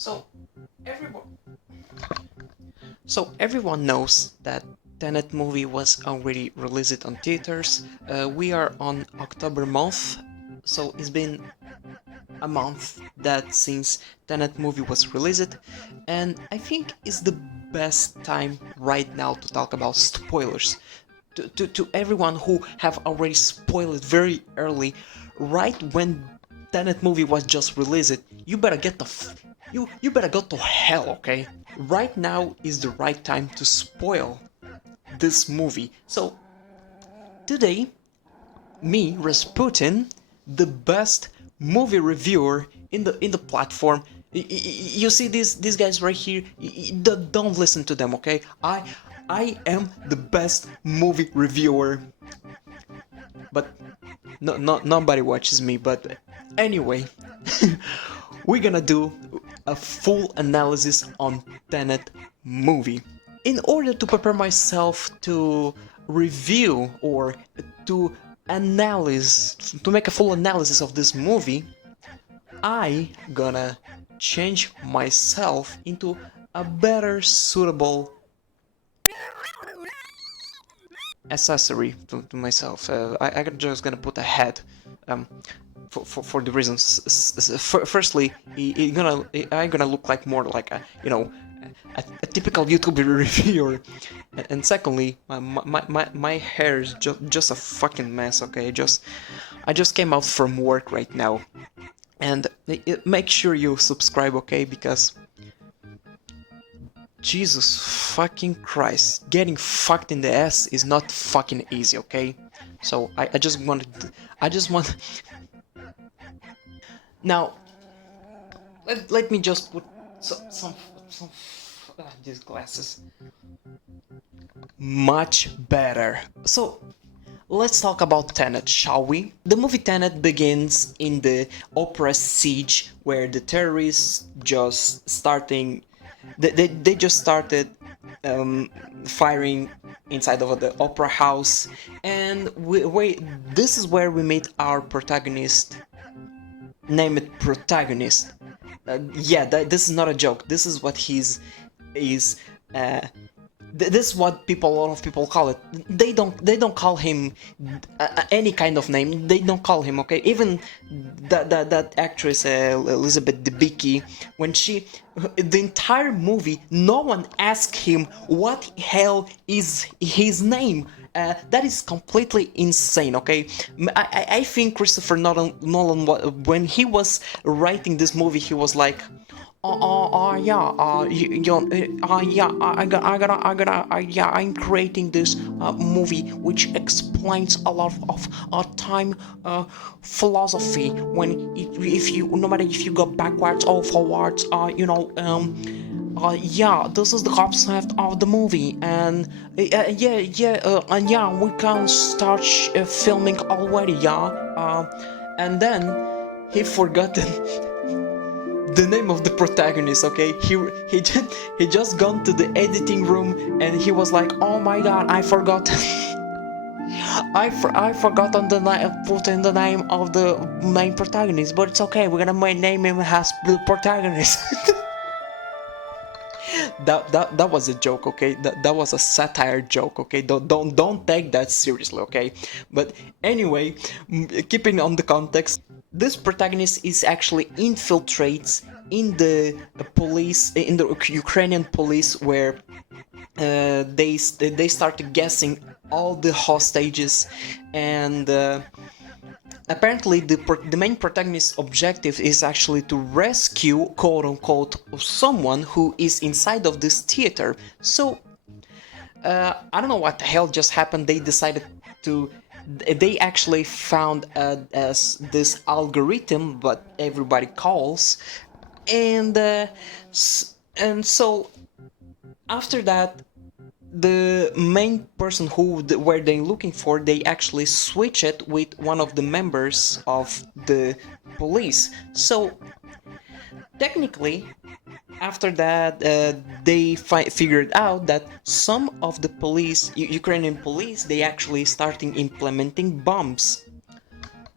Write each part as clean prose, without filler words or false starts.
So everyone, everyone knows that Tenet movie was already released on theaters. We are on October month, so it's been a month that since Tenet movie was released, and I think it's the best time right now to talk about spoilers. To everyone who have already spoiled very early, right when Tenet movie was just released, you better get the you better go to hell, okay? Right now is the right time to spoil this movie. So today, me, Rasputin, the best movie reviewer in the platform. You see these guys right here. Don't listen to them, okay? I am the best movie reviewer, but nobody watches me. But anyway, we're gonna do a full analysis on Tenet movie. In order to prepare myself to review or to analyze, to make a full analysis of this movie, I gonna change myself into a better suitable accessory to myself. I'm just gonna put a head. Um, for the reasons. Firstly, I'm gonna look like more like a typical YouTuber reviewer, and secondly, my hair is just a fucking mess. Okay, I just came out from work right now, and make sure you subscribe, okay? Because Jesus fucking Christ, getting fucked in the ass is not fucking easy, okay? So I just want now. Let me just put some these glasses. Much better. So let's talk about Tenet, shall we? The movie Tenet begins in the opera siege where the terrorists just starting. They just started firing inside of the opera house, and this is where we meet our protagonist. Name it protagonist. Yeah, this is not a joke. This is what he's is. Uh, this is what a lot of people call it. They don't call him any kind of name. They don't call him, okay. Even that actress Elizabeth Debicki, when she the entire movie, no one asked him what hell is his name. That is completely insane, okay? I think Christopher Nolan, when he was writing this movie, he was like, yeah, yeah, yeah, I'm creating this movie which explains a lot of time philosophy. If you, no matter if you go backwards or forwards, yeah, this is the concept of the movie, and and yeah, we can start filming already, yeah. And then he forgot the name of the protagonist, okay. He just gone to the editing room and he was like, oh my god, I forgot. I forgot on put in the name of the main protagonist, but it's okay, we're gonna name him as the protagonist. That was a joke, okay. That was a satire joke, okay. Don't take that seriously, okay. But anyway, keeping on the context, this protagonist is actually infiltrates in the police, in the Ukrainian police, where they started guessing all the hostages, and apparently the main protagonist's objective is actually to rescue, quote unquote, someone who is inside of this theater. So I don't know what the hell just happened. They decided to. They actually found as this algorithm, what everybody calls, and so after that, the main person who were they looking for, they actually switch it with one of the members of the police. So technically, after that, they figured out that some of the police, Ukrainian police, they actually starting implementing bombs.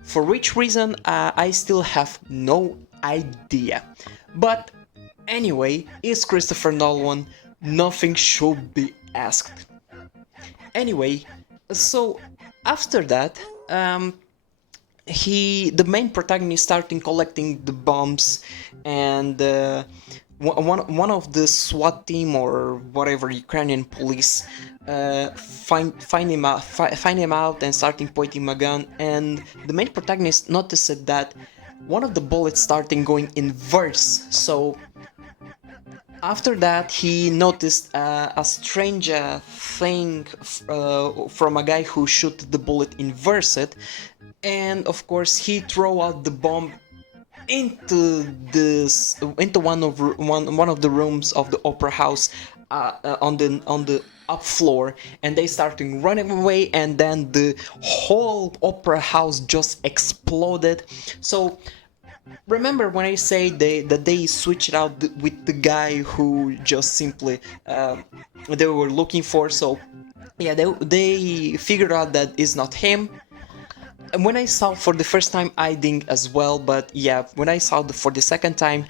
For which reason, I still have no idea. But Anyway, is Christopher Nolan, nothing should be asked. Anyway, so after that, the main protagonist starting collecting the bombs, and one of the SWAT team or whatever Ukrainian police find him out and starting pointing a gun, and the main protagonist noticed that one of the bullets starting going in verse. So after that, he noticed a strange thing from a guy who shot the bullet inversed, and of course he throw out the bomb into one of the rooms of the opera house on the up floor, and they starting running away, and then the whole opera house just exploded. So remember when I say that they switched out with the guy who just simply they were looking for. So yeah, they figured out that it's not him. And when I saw for the first time, I didn't as well, but yeah, when I saw for the second time,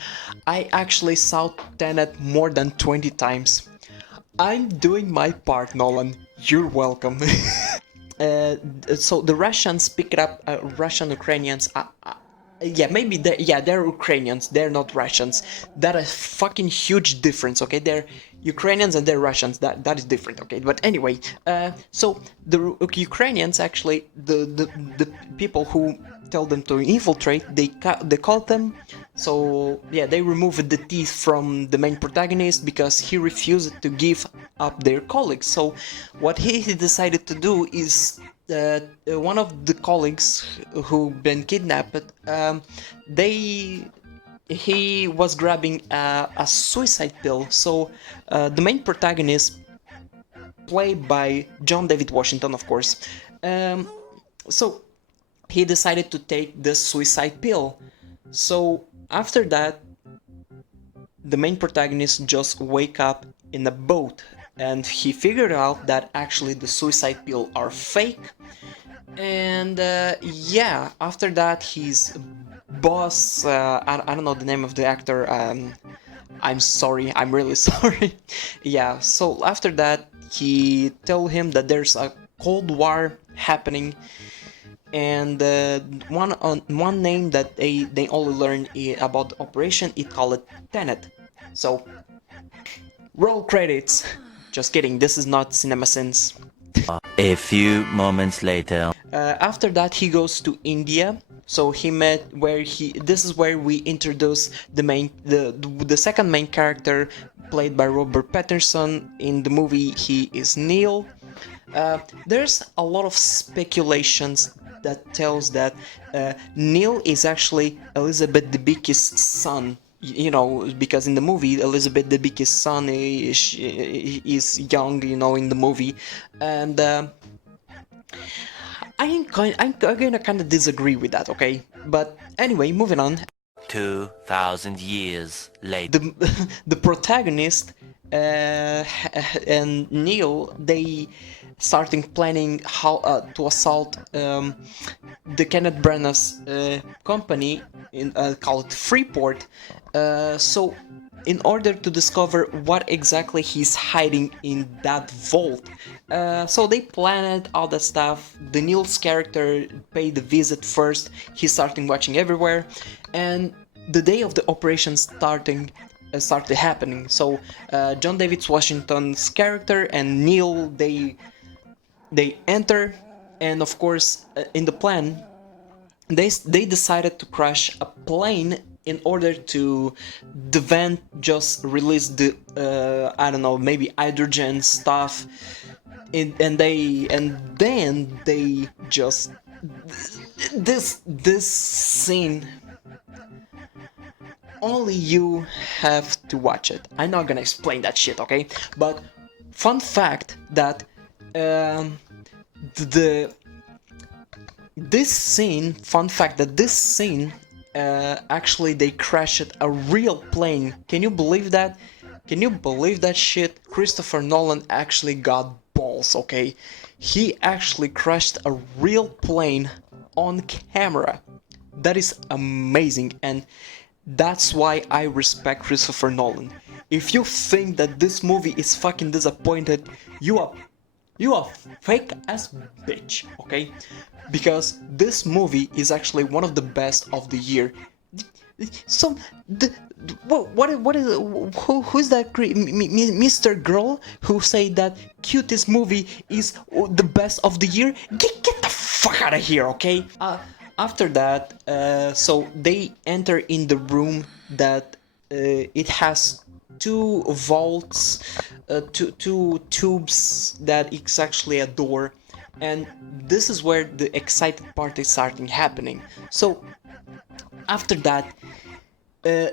I actually saw Tenet more than 20 times. I'm doing my part, Nolan. You're welcome. So the Russians picked up Russian Ukrainians. Yeah, maybe they're Ukrainians. They're not Russians. That is fucking huge difference. Okay, they're Ukrainians and they're Russians. That is different. Okay, but anyway, so the Ukrainians actually the people who tell them to infiltrate, they called them. So yeah, they removed the teeth from the main protagonist because he refused to give up their colleagues. So what he decided to do is one of the colleagues who been kidnapped, they he was grabbing a suicide pill. So the main protagonist, played by John David Washington, of course, so he decided to take the suicide pill. So after that, the main protagonist just wake up in a boat, and he figured out that actually the suicide pill are fake. And yeah, after that his boss, I don't know the name of the actor, I'm sorry, I'm really sorry. Yeah, so after that he told him that there's a cold war happening, and one name that they only learn about the operation, it called it Tenet. So roll credits. Just kidding, this is not CinemaSins. A few moments later. After that he goes to India. So he met where this is where we introduce the second main character, played by Robert Pattinson. In the movie he is Neil. There's a lot of speculations that tells that Neil is actually Elizabeth Debicki's son. You know, because in the movie Elizabeth Debicki's son is young, you know, in the movie, and I'm gonna kind of disagree with that, okay? But anyway, moving on. 2,000 years later. The protagonist and Neil, they starting planning how to assault the Kenneth Branagh's company called Freeport. So in order to discover what exactly he's hiding in that vault. So they planned all that stuff. The Neil's character paid the visit first. He started watching everywhere, and the day of the operation started happening. So John David Washington's character and Neil, they enter, and of course in the plan they decided to crash a plane in order to the vent just release the I don't know, maybe hydrogen stuff, and then they just this scene, only you have to watch it. I'm not gonna explain that shit, okay? But fun fact that the this scene, actually they crashed a real plane. Can you believe that? Can you believe that shit? Christopher Nolan actually got balls, okay? He actually crashed a real plane on camera. That is amazing, and That's why I respect Christopher Nolan. If you think that this movie is fucking disappointed, you are fake ass bitch, okay? Because this movie is actually one of the best of the year. So, what is who's that Mr. Girl who say that cutest movie is the best of the year? Get the fuck out of here, okay? After that, so they enter in the room that it has two vaults, two tubes that it's actually a door, and this is where the excited part is starting happening. So after that, uh,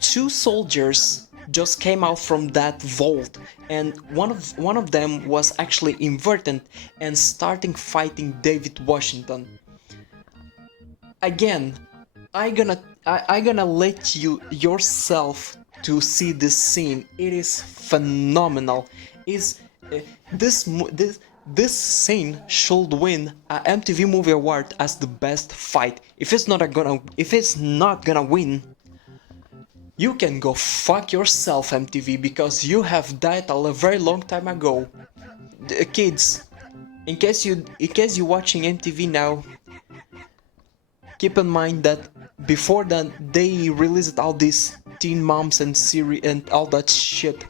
two soldiers just came out from that vault, and one of them was actually inverted and starting fighting David Washington. Again, I gonna let you yourself to see this scene. It is phenomenal. Is this scene should win a MTV Movie Award as the best fight. If it's not gonna win, you can go fuck yourself, MTV, because you have died a very long time ago. Kids, in case you're watching MTV now, keep in mind that before that they released all these teen moms and series and all that shit,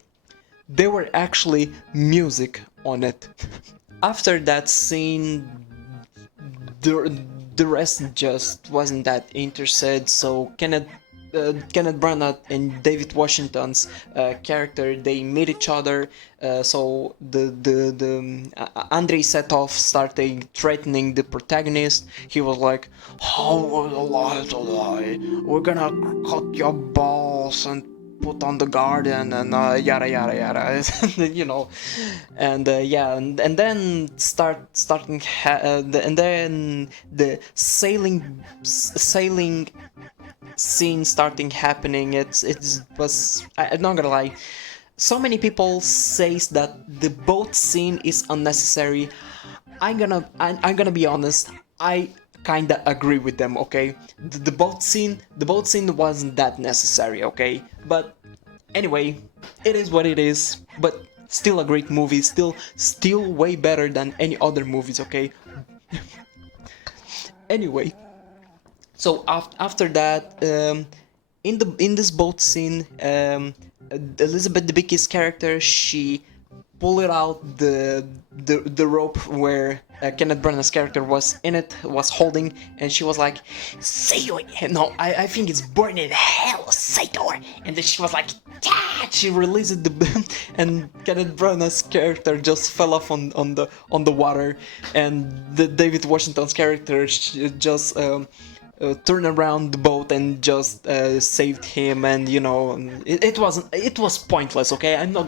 there were actually music on it. After that scene, the rest just wasn't that interested. So Kenneth Branagh and David Washington's character, they meet each other. So the Andrei Setov started threatening the protagonist. He was like, "How would a lie to lie? We're gonna cut your balls and put on the garden and yada yada yada," you know. And yeah, and then and then the sailing scene starting happening. I'm not gonna lie, so many people says that the boat scene is unnecessary. I'm gonna be honest, I kinda agree with them, okay? The boat scene wasn't that necessary, okay? But anyway, it is what it is. But still a great movie, still way better than any other movies, okay? Anyway, so after that, in this boat scene, Elizabeth Debicki's character, she pulled out the rope where Kenneth Branagh's character was holding, and she was like, "See you again." No, I think it's "Burn in Hell, Sator." And then she was like, "Yeah!" She released the and Kenneth Branagh's character just fell off on the water, and the David Washington's character just turned around the boat and just saved him. And you know, it was pointless, okay? I'm not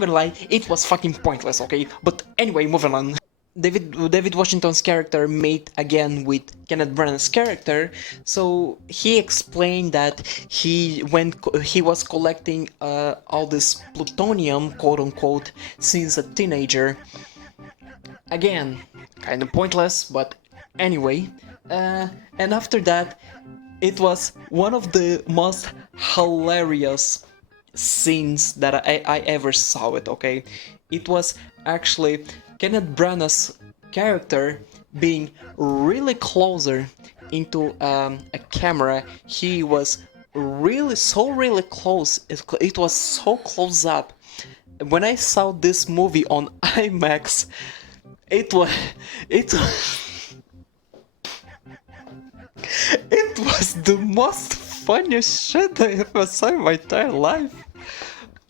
gonna lie, it was fucking pointless, okay? But anyway, moving on. David Washington's character made again with Kenneth Branagh's character. So he explained that he was collecting all this plutonium, quote unquote, since a teenager. Again, kind of pointless, but anyway. And after that, it was one of the most hilarious scenes that I ever saw it, okay? It was actually Kenneth Branagh's character being really closer into a camera. He was really close. It was so close up. When I saw this movie on IMAX, it was it it was the most funniest shit I ever saw in my entire life.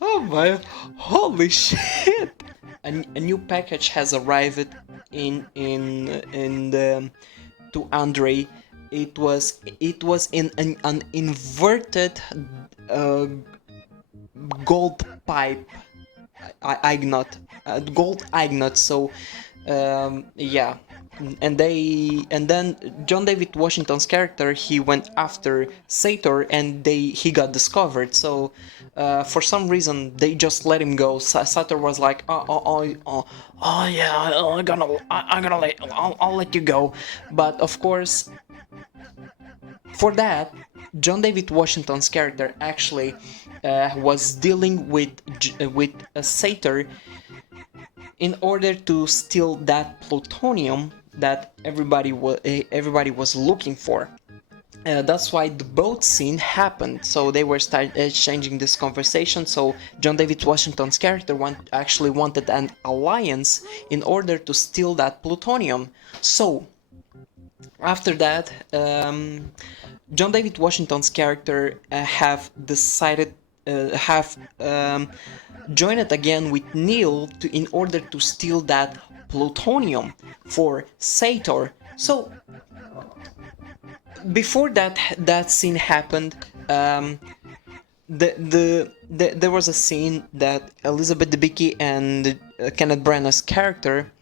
Oh my, holy shit! A new package has arrived in the to Andre. It was in an inverted uh, gold pipe, ignot, gold ignot. So yeah, and then John David Washington's character, he went after Sator, and he got discovered. So for some reason they just let him go. Sator was like, oh yeah, I'll let you go. But of course, for that John David Washington's character actually was dealing with a satyr in order to steal that plutonium that everybody was looking for. That's why the boat scene happened. So they were exchanging this conversation. So John David Washington's character actually wanted an alliance in order to steal that plutonium. So after that, John David Washington's character have joined it again with Neil in order to steal that plutonium for Sator. So before that scene happened, there was a scene that Elizabeth Debicki and Kenneth Branagh's character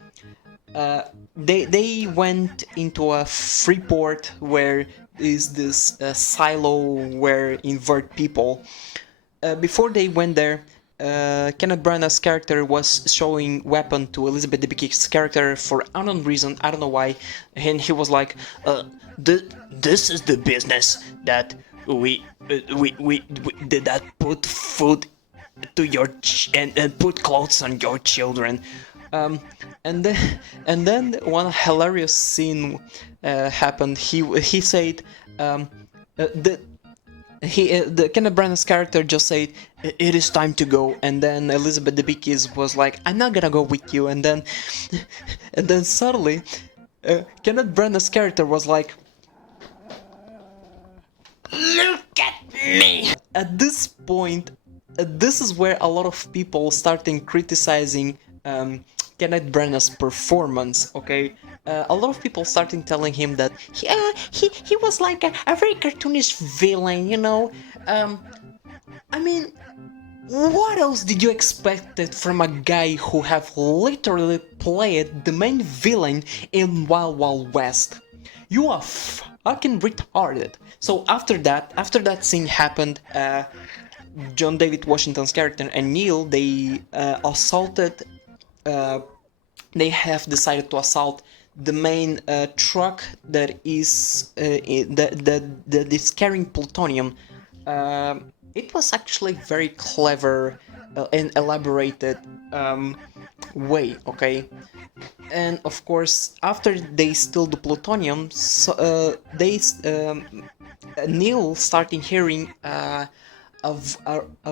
they went into a free port where is this silo where invert people. Before they went there, Kenneth Branagh's character was showing weapon to Elizabeth Debicki's character for unknown reason. I don't know why, and he was like, "This is the business that we did that put food to your and put clothes on your children." Um, and then one hilarious scene happened. He said the Kenneth Branagh's character just said it is time to go, and then Elizabeth Debicki's was like, I'm not gonna go with you, and then and then suddenly Kenneth Branagh's character was like, look at me. At this point, this is where a lot of people started criticizing Kenneth Branagh's performance. Okay, a lot of people started telling him that he was like a very cartoonish villain. I mean, what else did you expect it from a guy who have literally played the main villain in Wild Wild West? You are fucking retarded. So after that scene happened, John David Washington's character and Neil, they assaulted. They have decided to assault the main truck that is that is carrying plutonium. It was actually very clever and elaborated way. Okay, and of course, after they steal the plutonium, Neil started hearing a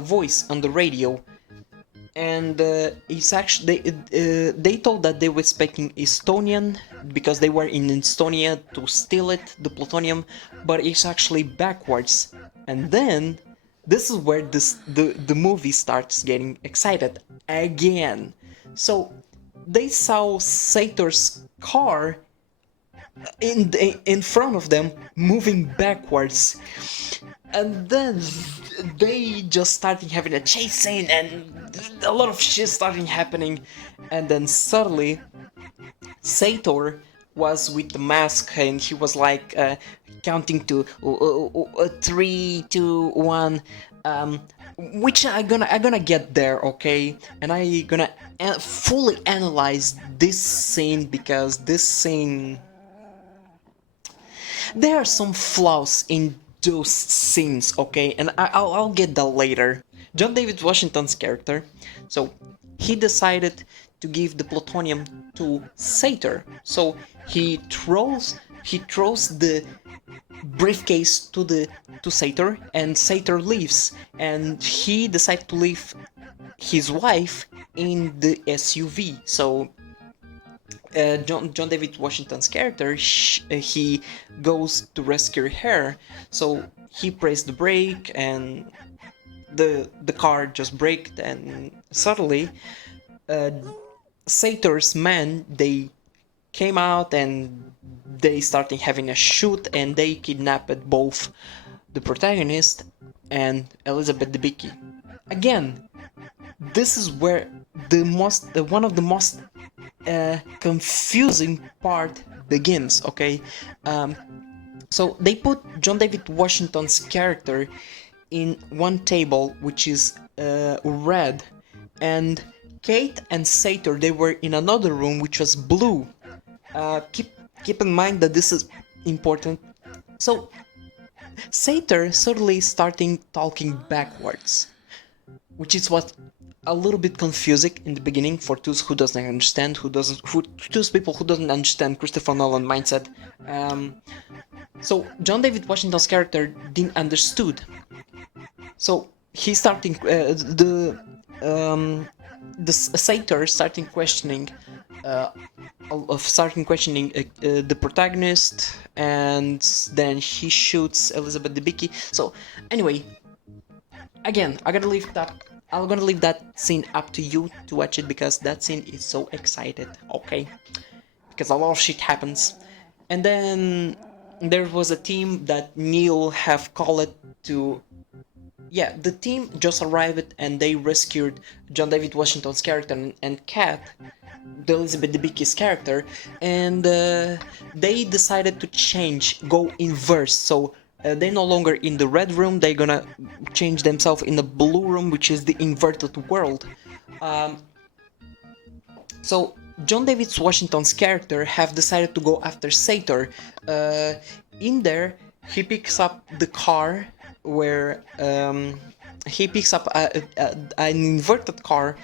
voice on the radio, and it's actually they told that they were speaking Estonian because they were in Estonia to steal the plutonium, but it's actually backwards. And then this is where the movie starts getting excited again. So they saw Sator's car in front of them moving backwards, and then they just started having a chase scene and a lot of shit started happening, and then suddenly Sator was with the mask and he was like counting to 3, 2, 1, which I'm gonna get there, okay, and I'm gonna fully analyze this scene because this scene, there are some flaws in those scenes, okay, and I'll get that later. John David Washington's character, so he decided to give the plutonium to Sator. So he throws the briefcase to Sator, and Sator leaves, and he decided to leave his wife in the SUV. So John David Washington's character, he goes to rescue her. So he pressed the brake, and the car just braked, and suddenly Sator's men, they came out and they started having a shoot, and they kidnapped both the protagonist and Elizabeth Debicki. Again, this is where one of the most confusing part begins. Okay, so they put John David Washington's character in one table, which is red, and Kate and Sator, they were in another room, which was blue. Keep in mind that this is important. So Satyr suddenly starting talking backwards, which is what a little bit confusing in the beginning for those who doesn't understand, those people who doesn't understand Christopher Nolan mindset. So John David Washington's character didn't understood. So he starting the Satyr starting questioning the protagonist, and then he shoots Elizabeth Debicki. So anyway, again, I'm gonna leave that scene up to you to watch it because that scene is so excited, okay? Because a lot of shit happens. And then there was a team that Neil have called to. Yeah, the team just arrived and they rescued John David Washington's character and Kat, the Elizabeth Debicki's character, and they decided to go inverse. So they're no longer in the red room, they're gonna change themselves in the blue room, which is the inverted world. So John David Washington's character have decided to go after Sator. In there, he picks up the car where he picks up an inverted car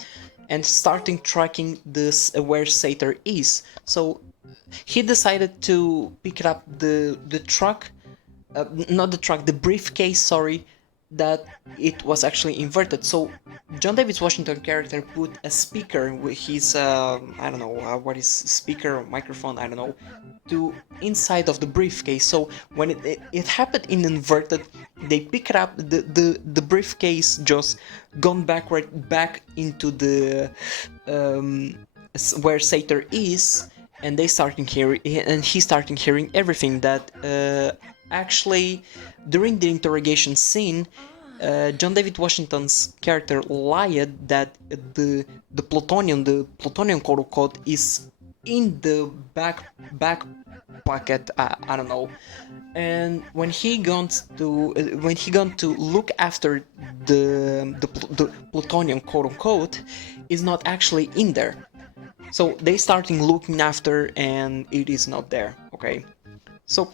and starting tracking this where Sator is. So he decided to pick up the truck, not the truck, the briefcase. Sorry, that it was actually inverted. So John David Washington character put a speaker with his I don't know what is speaker or microphone, I don't know, to inside of the briefcase. So when it happened in inverted, they pick it up, the briefcase just gone backward back into the where Sator is, and they starting hearing, and he starting hearing everything that actually during the interrogation scene. John David Washington's character lied that the plutonium quote unquote is in the back pocket. I don't know. And when he gone to look after the plutonium quote unquote is not actually in there. So they starting looking after and it is not there. Okay. So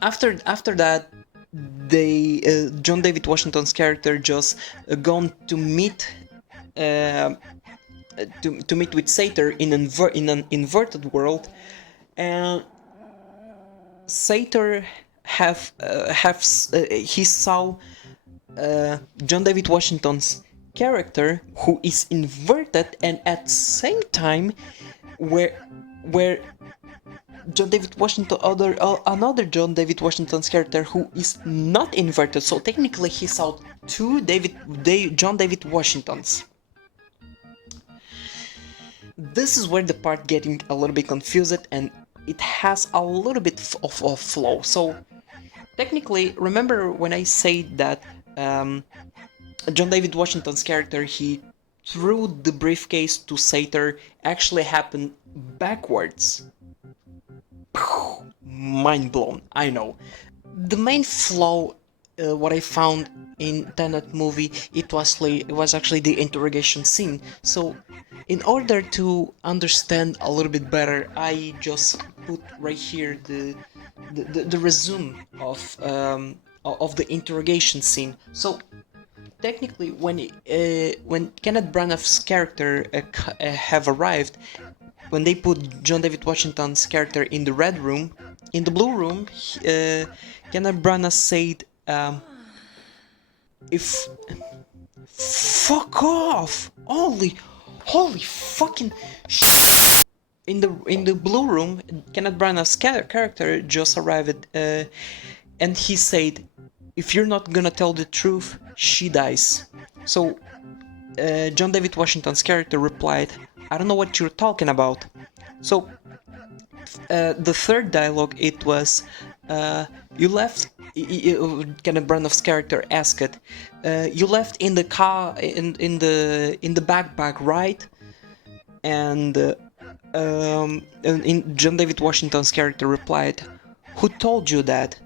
after that, they John David Washington's character just gone to meet to meet with Sator in an inverted world, and Sator he saw John David Washington's character who is inverted, and at the same time where John David Washington, another John David Washington's character who is not inverted. So technically, he saw two John David Washingtons. This is where the part getting a little bit confused, and it has a little bit of flow. So technically, remember when I said that John David Washington's character, he threw the briefcase to Sator, actually happened backwards. Mind blown, I know. The main flaw, what I found in Tenet movie, it was actually the interrogation scene. So, in order to understand a little bit better, I just put right here the resume of the interrogation scene. So, technically, when Kenneth Branagh's character have arrived, when they put John David Washington's character in the red room, in the blue room, Kenneth Branagh said, "If fuck off, holy fucking." In the blue room, Kenneth Branagh's character just arrived, and he said, "If you're not gonna tell the truth, she dies." So John David Washington's character replied, "I don't know what you're talking about." So the third dialogue, it was, "You left." Kenneth Branagh's character asked, "You left in the car in the backpack, right?" And John David Washington's character replied, "Who told you that?"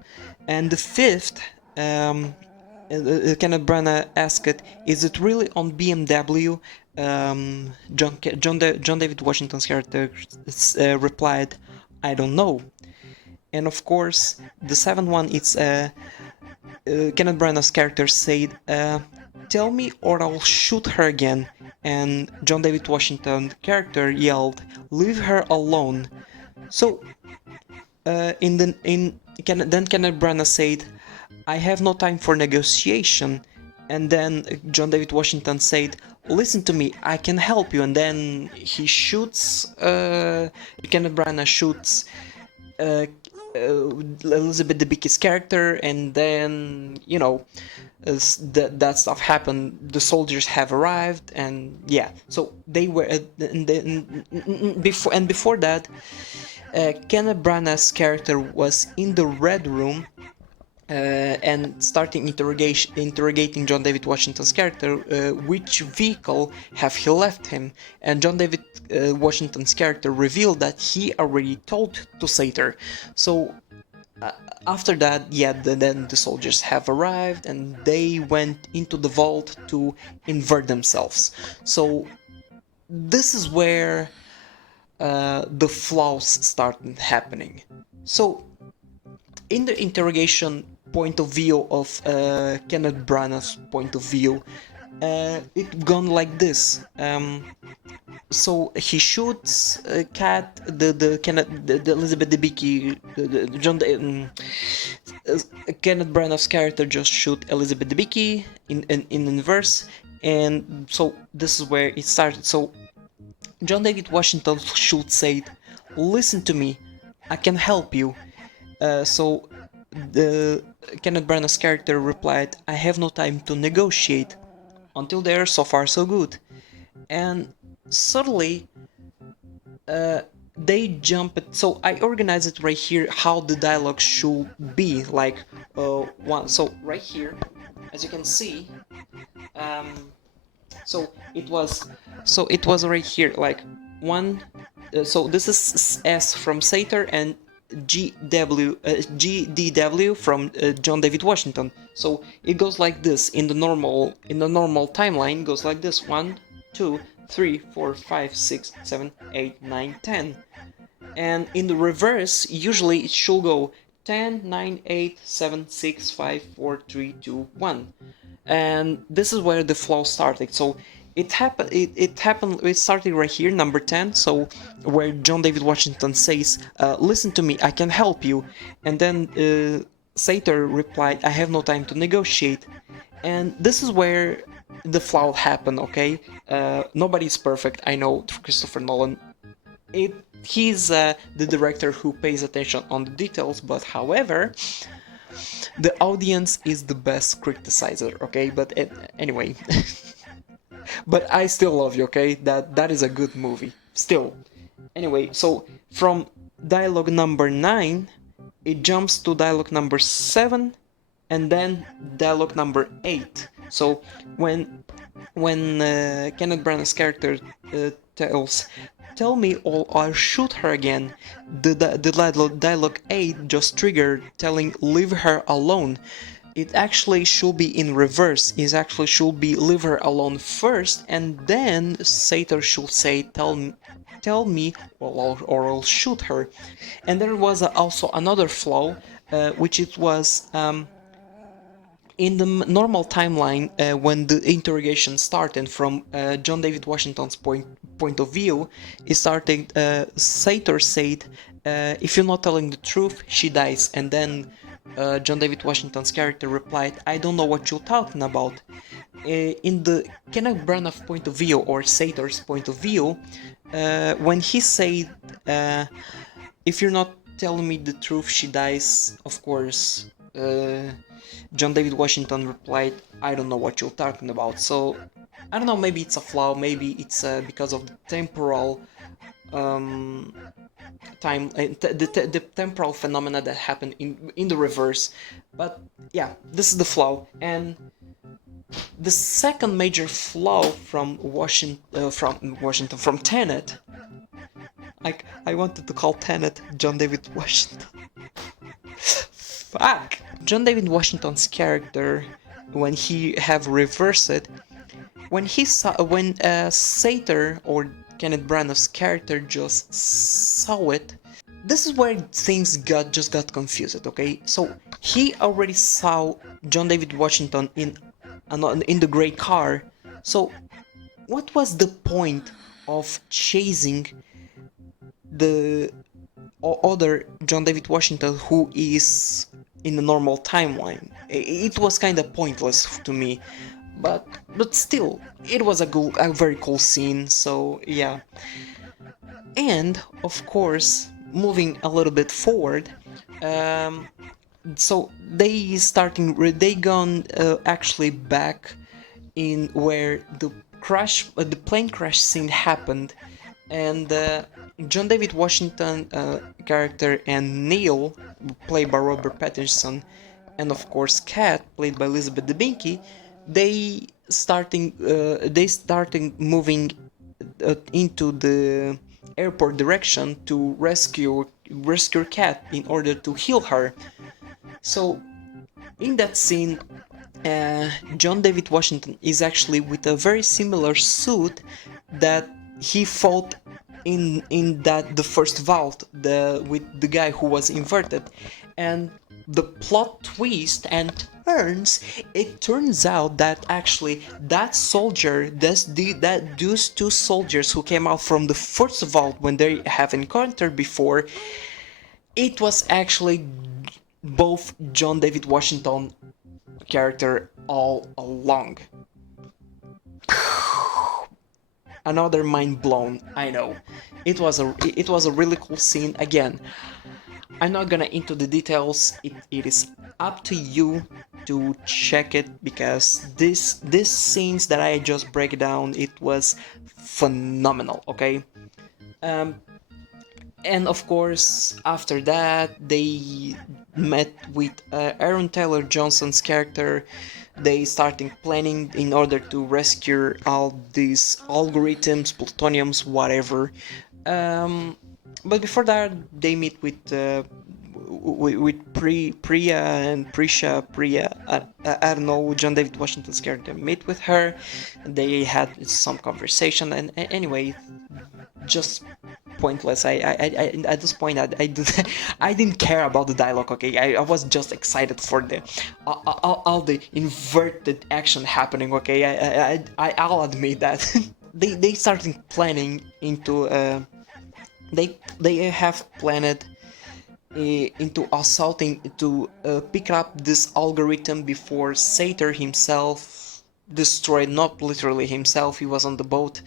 And the fifth, Kenneth Branagh asked, "Is it really on BMW?" John David Washington's character replied, "I don't know." And of course, the seventh one, it's Kenneth Branagh's character said, "Tell me or I'll shoot her again." And John David Washington's character yelled, "Leave her alone." So, then Kenneth Branagh said, "I have no time for negotiation." And then John David Washington said, "Listen to me, I can help you." And then he shoots, Kenneth Branagh shoots uh, Elizabeth Debicki's character, and then, that stuff happened. The soldiers have arrived, and yeah, so they were, before that, Kenneth Branagh's character was in the Red Room, and starting interrogating John David Washington's character, which vehicle have he left him? And John David Washington's character revealed that he already told to Sater. So after that, yeah, then the soldiers have arrived and they went into the vault to invert themselves. So this is where the flaws started happening. So in the interrogation point of view of Kenneth Branagh's point of view, it gone like this. So he shoots Cat, the Elizabeth Debicki, Kenneth Branagh's character just shoot Elizabeth Debicki in inverse, and so this is where it started. So John David Washington should say, "Listen to me, I can help you." So the Kenneth Branagh's character replied, "I have no time to negotiate." Until there, so far so good. And suddenly, they jump it. So I organize it right here how the dialogue should be. Like one. So right here, as you can see, so it was right here, like one. So this is S from Sater and GDW from John David Washington. So it goes like this in the normal timeline. It goes like this: 1, 2, 3, 4, 5, 6, 7, 8, 9, 10. And in the reverse, usually it should go 10, 9, 8, 7, 6, 5, 4, 3, 2, 1. And this is where the flow started. So it happened. It started right here, number 10. So where John David Washington says, "Listen to me, I can help you," and then Sater replied, "I have no time to negotiate." And this is where the flaw happened. Okay, nobody's perfect. I know, Christopher Nolan. He's the director who pays attention on the details, but however, the audience is the best criticizer, okay? But anyway, but I still love you, okay? That is a good movie, still. Anyway, so from dialogue number 9, it jumps to dialogue number 7, and then dialogue number 8. So when Kenneth Branagh's character tells, "Tell me or I'll shoot her again," the dialogue 8 just triggered telling, "Leave her alone." It actually should be in reverse. It actually should be "Leave her alone" first, and then Sater should say, "Tell me or I'll shoot her." And there was also another flaw, which it was in the normal timeline, when the interrogation started from John David Washington's point of view, it started. Sater said, "If you're not telling the truth, she dies." And then John David Washington's character replied, "I don't know what you're talking about." In the Kenneth Branagh point of view, or Sater's point of view, when he said, "If you're not telling me the truth, she dies," of course, John David Washington replied, "I don't know what you're talking about." So, I don't know, maybe it's a flaw, maybe it's because of the temporal the temporal phenomena that happened in the reverse. But yeah, this is the flaw. And the second major flaw from Tenet, like, I wanted to call Tenet John David Washington. Fuck! John David Washington's character, when he have reversed it, when Sater or Kenneth Branagh's character just saw it, this is where things got confused. Okay, so he already saw John David Washington in the gray car. So what was the point of chasing the other John David Washington who is in the normal timeline? It was kind of pointless to me, but still, it was a very cool scene. So yeah, and of course, moving a little bit forward, um, so they gone actually back in where the plane crash scene happened, and John David Washington character and Neil, played by Robert Pattinson, and of course Kat, played by Elizabeth Debicki, they starting moving into the airport direction to rescue Kat in order to heal her. So in that scene, John David Washington is actually with a very similar suit that he fought in that the first vault with the guy who was inverted, and the plot twist and turns, it turns out that actually that soldier that those two soldiers who came out from the first vault when they have encountered before, it was actually both John David Washington character all along. Another mind blown, I know. It was a really cool scene. Again, I'm not gonna into the details. It is up to you to check it, because this scenes that I just break down, it was phenomenal. Okay. Um, and of course, after that, they met with Aaron Taylor Johnson's character. They started planning in order to rescue all these algorithms, plutoniums, whatever. Um, but before that, they meet with Priya and Priya. I don't know. John David Washington's character meet with her. They had some conversation, and anyway, just pointless. At this point, I didn't care about the dialogue. Okay, I was just excited for the all the inverted action happening. Okay, I'll admit that. They started planning into they have planned into assaulting to pick up this algorithm before Sator himself destroyed, not literally himself, he was on the boat,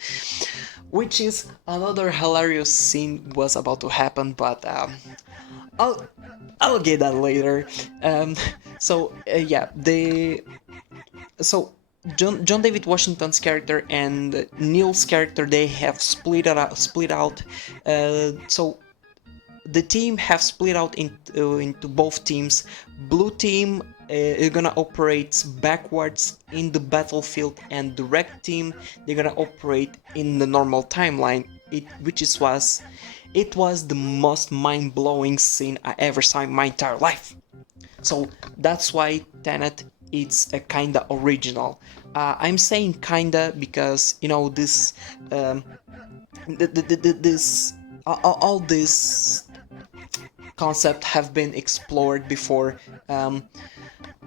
which is another hilarious scene was about to happen, but I'll I'll get that later. Um, yeah, so John David Washington's character and Neil's character, they have split out. So the team have split out into both teams. Blue team is gonna operate backwards in the battlefield, and the red team, they're gonna operate in the normal timeline. It was the most mind-blowing scene I ever saw in my entire life. So that's why Tenet it's a kinda original. I'm saying kinda because this this all this concept have been explored before.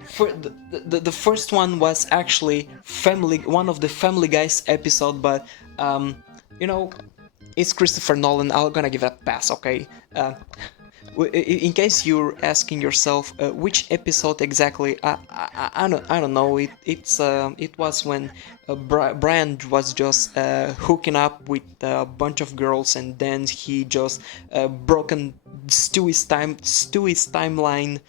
For the first one was actually one of the Family Guys episode, but you know, it's Christopher Nolan. I'm gonna give it a pass, okay? In case you're asking yourself which episode exactly, I don't know. It was when Brian was just hooking up with a bunch of girls, and then he just broken Stewie's timeline,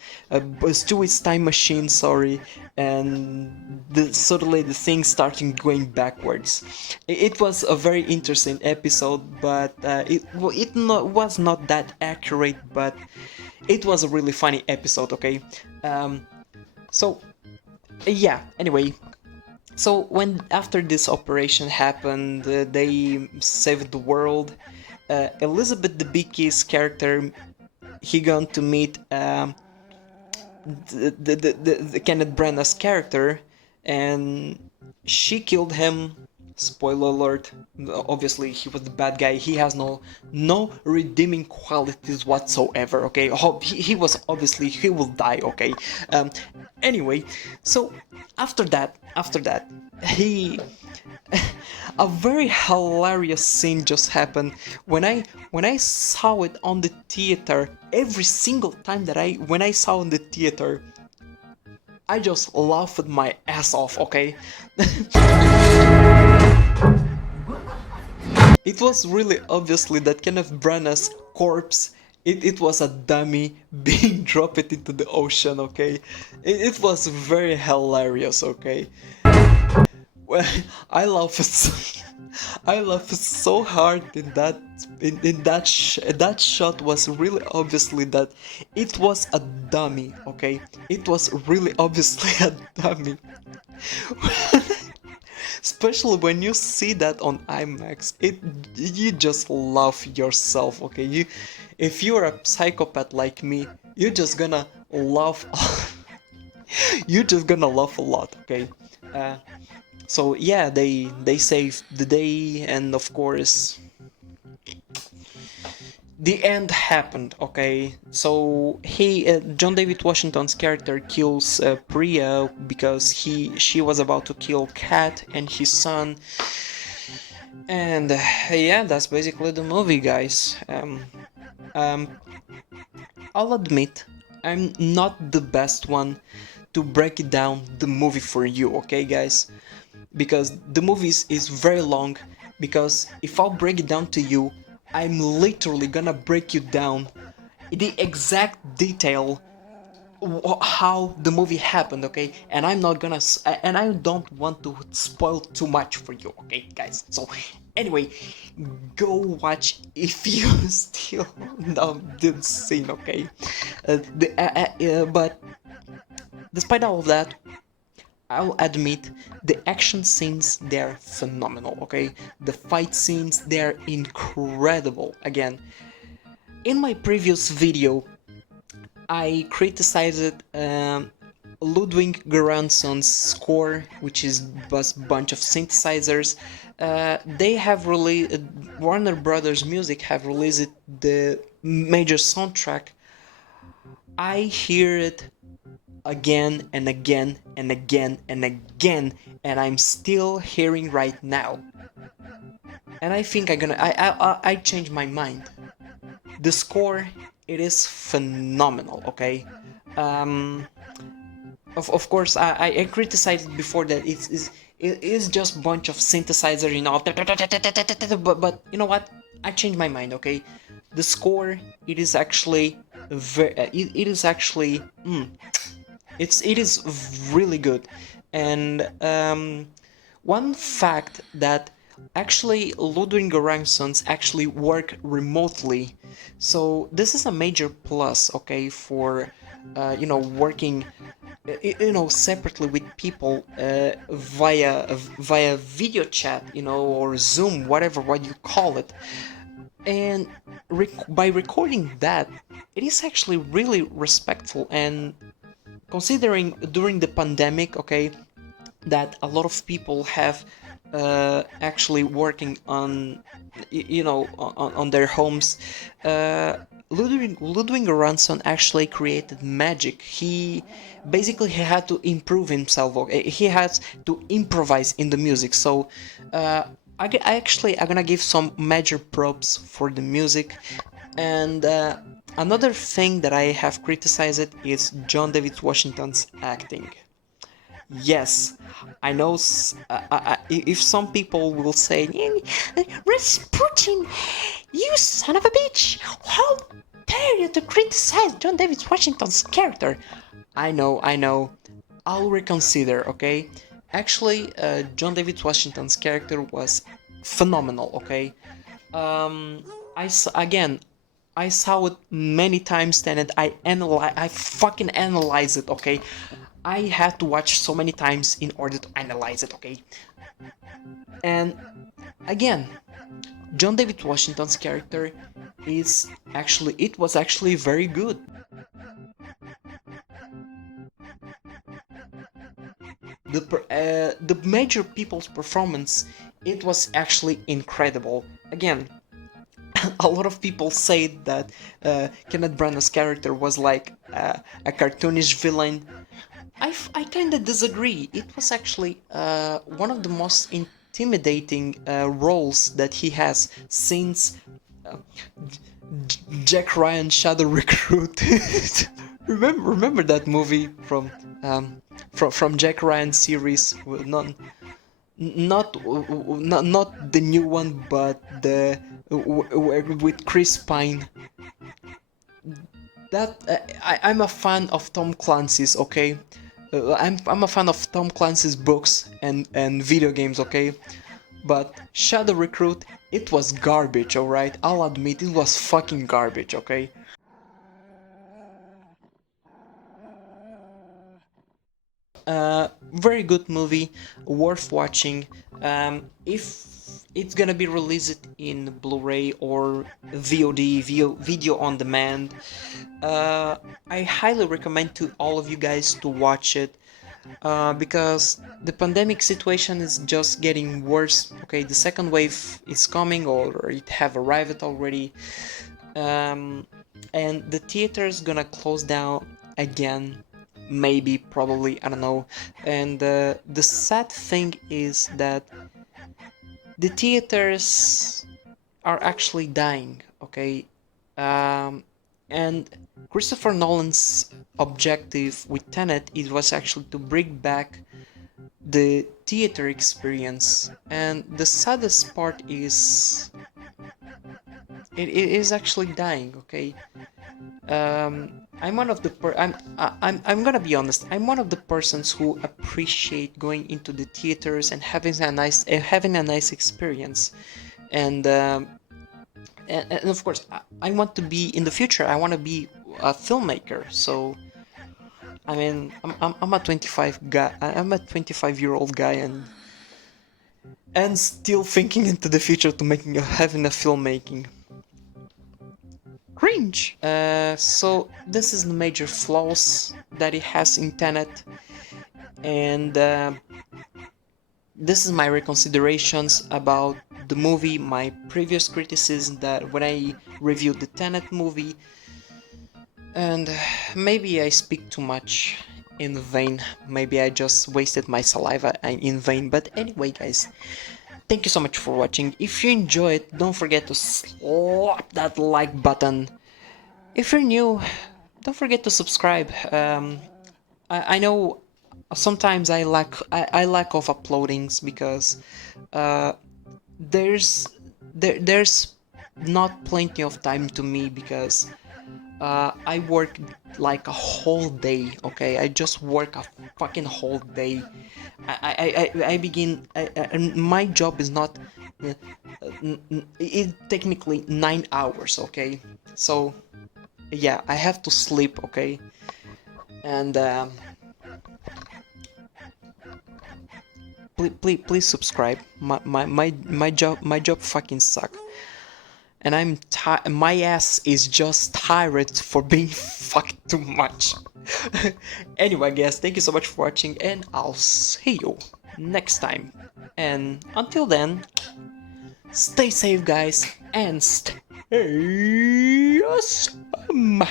Stewie's time machine. Sorry, and suddenly the thing started going backwards. It was a very interesting episode, but was not that accurate, but it was a really funny episode. Okay, so yeah. Anyway, so when after this operation happened, they saved the world. Elizabeth Debicki's character, he going to meet the Kenneth Branagh's character, and she killed him. Spoiler alert, obviously he was the bad guy. He has no redeeming qualities whatsoever, okay? He was obviously, he will die, okay? Um, anyway, so after that, he a very hilarious scene just happened when I saw it on the theater. Every single time that when I saw in the theater, I just laughed my ass off, okay? It was really obviously that Kenneth Branagh's corpse. It was a dummy being dropped into the ocean, okay? It was very hilarious, okay? Well, I laughed I laughed so hard in that shot was really obviously that it was a dummy, okay? It was really obviously a dummy. Especially when you see that on IMAX, you just laugh yourself, okay? If you're a psychopath like me, you're just gonna laugh. You're just gonna laugh a lot, okay? Uh, so yeah, they saved the day, and of course, the end happened. Okay, so John David Washington's character kills Priya because she was about to kill Kat and his son. And yeah, that's basically the movie, guys. Um, I'll admit, I'm not the best one to break it down the movie for you, okay, guys? Because the movie is very long. Because if I'll break it down to you, I'm literally gonna break you down the exact detail how the movie happened, okay? And I'm not gonna and I don't want to spoil too much for you, okay, guys? So anyway, go watch if you still didn't see, okay? But despite all of that, I'll admit the action scenes, they're phenomenal, okay? The fight scenes, they're incredible. Again, in my previous video, I criticized Ludwig Göransson's score, which is a bunch of synthesizers. They have released Warner Brothers Music have released the major soundtrack. I hear it again and again and again and again, and I'm still hearing right now. And I think I changed my mind. The score, it is phenomenal. Okay, um, of course I criticized it before that it is just a bunch of synthesizer, but you know what? I changed my mind. Okay, the score, it is actually it is actually it is really good. And one fact that actually Ludwig Göransson's actually work remotely, so this is a major plus, okay, for working separately with people via video chat, or Zoom, whatever what you call it. And by recording that, it is actually really respectful. And considering during the pandemic, okay, that a lot of people have actually working on on their homes. Ludwig Göransson actually created magic. He had to improve himself. Okay? He had to improvise in the music. So I'm gonna give some major props for the music. And another thing that I have criticized is John David Washington's acting. Yes, I know. If some people will say, Rasputin, you son of a bitch, how dare you to criticize John David Washington's character? I know. I'll reconsider, okay? Actually, John David Washington's character was phenomenal, okay? Um, again, I saw it many times, and I fucking analyze it, okay? I had to watch so many times in order to analyze it, okay? And again, John David Washington's character it was actually very good. The major people's performance it was actually incredible. Again, a lot of people say that Kenneth Branagh's character was like a cartoonish villain. I kind of disagree. It was actually one of the most intimidating roles that he has since uh, Jack Ryan Shadow Recruit. Remember that movie from Jack Ryan series? Not the new one, but the with Chris Pine. That I'm a fan of Tom Clancy's. Okay, I'm a fan of Tom Clancy's books and video games. Okay, but Shadow Recruit, it was garbage. All right, I'll admit it was fucking garbage. Okay. Very good movie, worth watching. If it's gonna be released in Blu-ray or VOD, video on demand, uh, I highly recommend to all of you guys to watch it. Because the pandemic situation is just getting worse. Okay, the second wave is coming, or it have arrived already, um, and the theater is gonna close down again. Maybe, probably, I don't know. And the sad thing is that the theaters are actually dying. Okay, um, and Christopher Nolan's objective with Tenet, it was actually to bring back the theater experience. And the saddest part is it is actually dying. Okay, I'm one of the I'm gonna be honest. I'm one of the persons who appreciate going into the theaters and having a nice experience. And and of course, I want to be in the future. I want to be a filmmaker. So I mean, I'm a 25 guy. I'm a 25-year-old guy, and still thinking into the future to having a filmmaking. Cringe. So this is the major flaws that it has in Tenet, and this is my reconsiderations about the movie. My previous criticism that when I reviewed the Tenet movie, and maybe I speak too much in vain. Maybe I just wasted my saliva in vain. But anyway, guys, thank you so much for watching. If you enjoyed, don't forget to slap that like button. If you're new, don't forget to subscribe. I know sometimes I lack of uploadings because uh, there's there's not plenty of time to me because I work like a whole day. Okay, I just work a fucking whole day. I begin. And my job is not. It technically 9 hours. Okay, so yeah, I have to sleep. Okay, and please subscribe. My job fucking suck, and my ass is just tired for being fucked too much. Anyway, guys, thank you so much for watching, and I'll see you next time. And until then, stay safe, guys, and stay awesome.